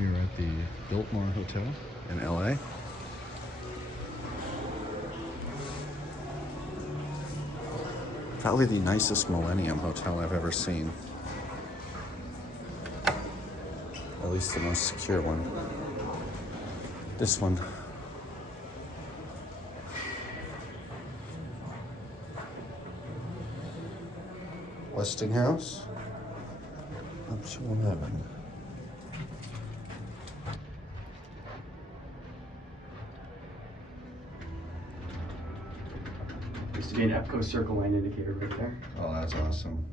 We are at the Biltmore Hotel in LA. Probably the nicest Millennium hotel I've ever seen. At least the most secure one. This one. Westinghouse. Up to 11. Used to be an EPCO circle line indicator right there. Oh, that's awesome.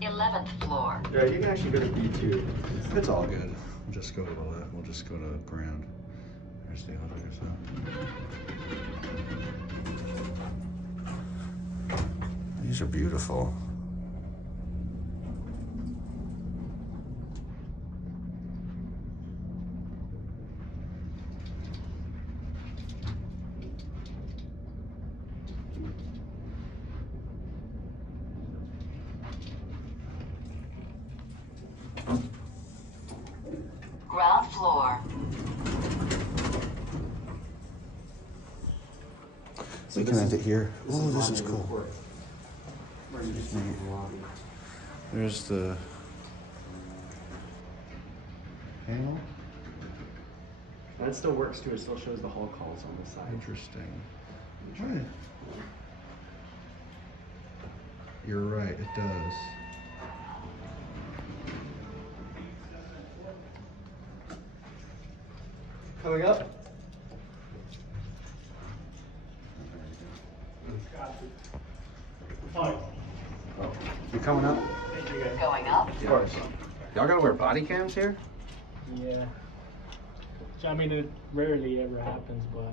The 11th floor. Yeah, you can actually go to B2. It's all good. We'll just go to the left. We'll just go to ground. There's the elevator. So these are beautiful. Ground floor. We can end it here. Oh, this is cool. Where you just see the lobby. There's the panel. That still works too. It still shows the hall calls on the side. Interesting. Right. You're right, it does. Coming up. Oh, you coming up? Going up. Of course. Y'all gotta wear body cams here? Yeah. I mean, it rarely ever happens, but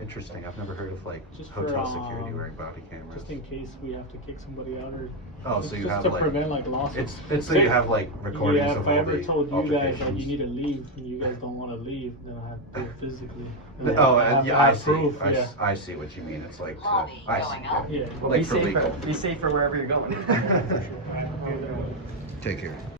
Interesting. I've never heard of like Just hotel for, security wearing body cameras. just in case we have to kick somebody out or Oh, so you just have to like prevent like losses. it's so you have like recordings Yeah, of if all I ever the told you guys that altercations. you need to leave and you guys don't want to leave, then I have to do it physically. Oh, I have to yeah, I have see. proof, yeah. I see what you mean. It's like Lobby I going see. up. Yeah. Well, Like be for safer. legal. Be safer wherever you're going. Take care.